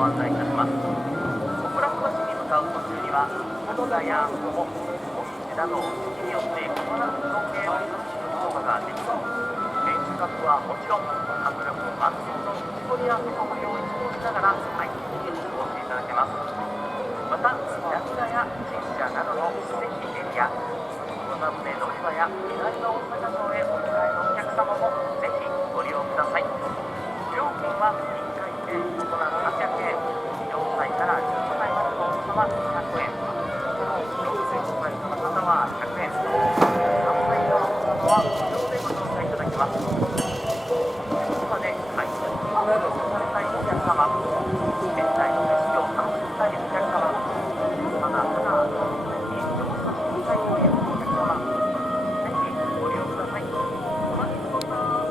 ご案内いたします。小倉小橋に向かう途中には角田や桃、もみじなど四季によって異なる造形を楽しむことができます。天守閣はもちろん迫力満点の道堀やへこみを一望しながら快適に過ごしていただけます。また櫓や神社などの史跡エリア、小名船乗り場や南の大阪城へお迎えのお客様もぜひご利用ください。料金は1回で大人300円、4歳から10歳までのお子様200円、6歳の方は100円、3歳以上の方は無料でご乗車いただきます。ここまで会社にご利用されたいお客様、店内の景色を楽しみたいお客様、ただただ温泉に乗車してみたいというお客様、ぜひご利用ください。お待ちしております。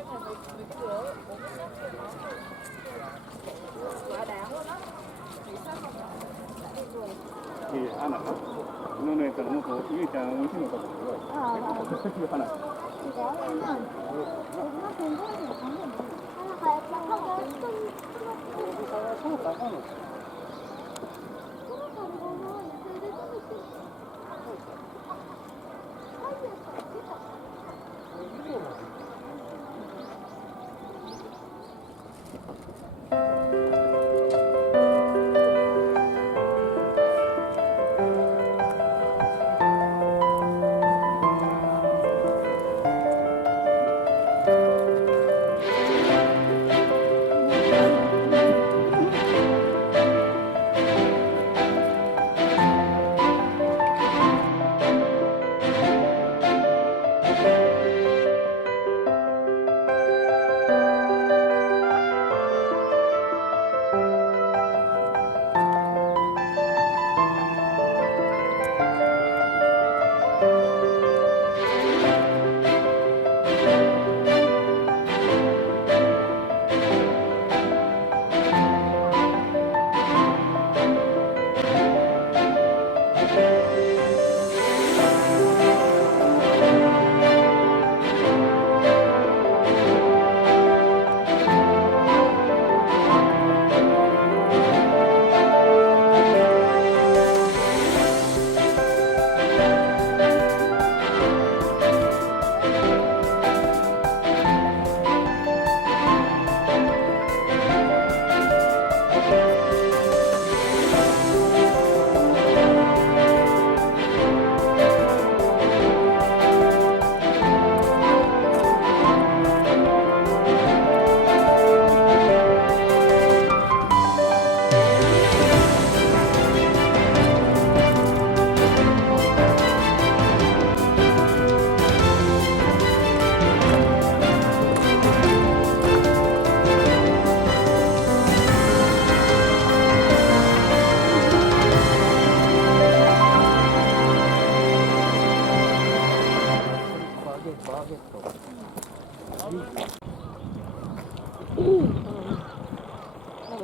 이 하나. 너네 그 너무 그 이게 장 오시는 거 같아요. 어떻게 하나? 이거는 엄마 괜찮은 거 방금 하나 가야 서로 나가는.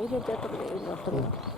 이럴 때도 그래, 이거 어떤 거.